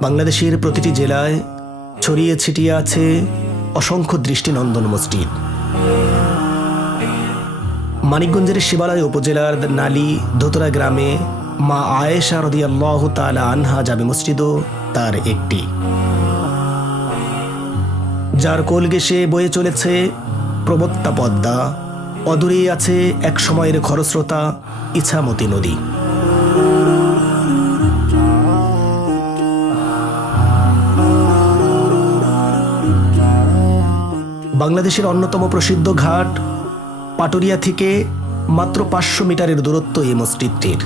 বাংলাদেশের প্রতিটি জেলায় ছড়িয়ে ছিটিয়ে আছে অসংখ্য দৃষ্টিনন্দন মসজিদ। মানিকগঞ্জের শিবালয় উপজেলার নালি ধোতরা গ্রামে মা আয়েশা রদি আল্লাহ তালা আনহা জামে মসজিদও তার একটি। যার কোল ঘেঁষে বয়ে চলেছে প্রবত্তা পদ্মা, অদূরেই আছে এক সময়ের খরস্রোতা ইছামতি নদী। বাংলাদেশের অন্যতম প্রসিদ্ধ ঘাট পাটুরিয়া থেকে মাত্র পাঁচশো মিটারের দূরত্ব এই মসজিদটির।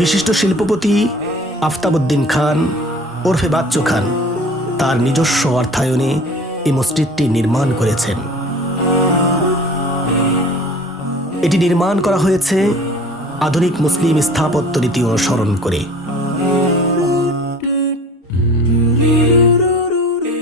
বিশিষ্ট শিল্পপতি আফতাবুদ্দিন খান, ওরফে বাচ্চু খান, তার নিজস্ব অর্থায়নে এই মসজিদটি নির্মাণ করেছেন। এটি নির্মাণ করা হয়েছে আধুনিক মুসলিম স্থাপত্য রীতি অনুসরণ করে।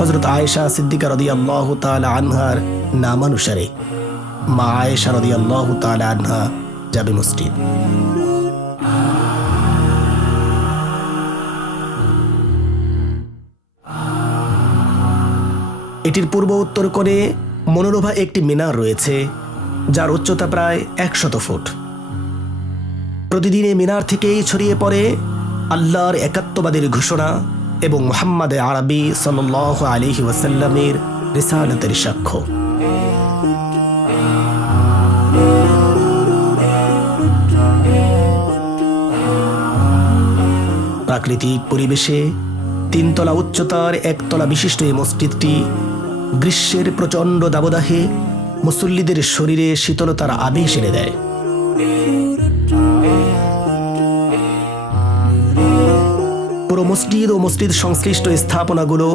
হজরত আয়েশা সিদ্দিকা রদি আল্লাহ তালা আনহার নামানুসারে মা আয়েশা রদি আল্লাহ তালা আনহা যাবে মসজিদ। এটির পূর্ব উত্তর কোণে মনোরোভা একটি মিনার রয়েছে, যার উচ্চতা প্রায় একশত ফুট। প্রতিদিন এই মিনার থেকেই ছড়িয়ে পড়ে আল্লাহর একাত্মবাদের ঘোষণা এবং মোহাম্মদ আরবি সাল আলিহি ওয়াসাল্লামের রিসালতের সাক্ষ্য। প্রাকৃতিক পরিবেশে তিনতলা উচ্চতার একতলা বিশিষ্ট এই মসজিদটি গ্রীষ্মের প্রচণ্ড দাবদাহে মুসল্লিদের শরীরে শীতলতার আবেশ এনে দেয়। মসজিদ ও মসজিদ সংশ্লিষ্ট স্থাপনাগুলো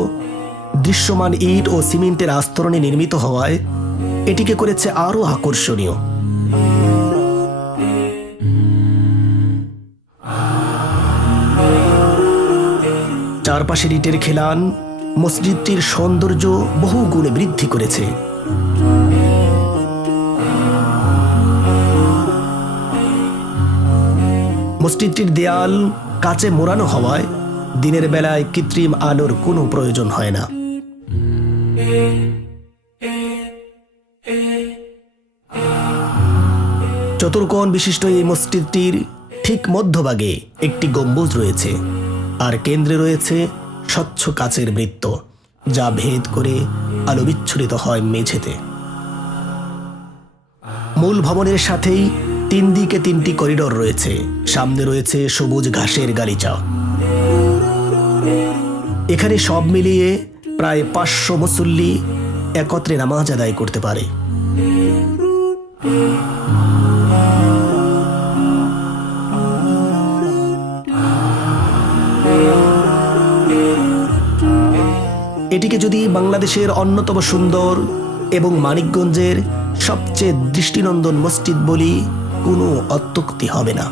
দৃশ্যমান ইট ও সিমেন্টের আস্তরণে নির্মিত হওয়ায় এটিকে করেছে আরও আকর্ষণীয়। চারপাশের ইটের খেলান, মসজিদটির সৌন্দর্য বহু গুণে বৃদ্ধি করেছে। মসজিদটির দেয়াল কাচে মোড়ানো হওয়ায় দিনের বেলায় কৃত্রিম আলোর কোনো প্রয়োজন হয় না। চতুর্কোণ বিশিষ্ট এই মসজিদটির ঠিক মধ্যভাগে একটি গম্বুজ রয়েছে, আর কেন্দ্রে রয়েছে স্বচ্ছ কাচের বৃত্ত, যা ভেদ করে আলো বিচ্ছুরিত হয় মেঝেতে। মূল ভবনের সাথেই তিন দিকে তিনটি করিডোর রয়েছে, সামনে রয়েছে সবুজ ঘাসের গালিচা। এখানে সব মিলিয়ে প্রায় পাঁচশো মুসল্লি একত্রে নামাজ আদায় করতে পারে। এটিকে যদি বাংলাদেশের অন্যতম সুন্দর এবং মানিকগঞ্জের সবচেয়ে দৃষ্টিনন্দন মসজিদ বলি কোনো অত্যুক্তি হবে না।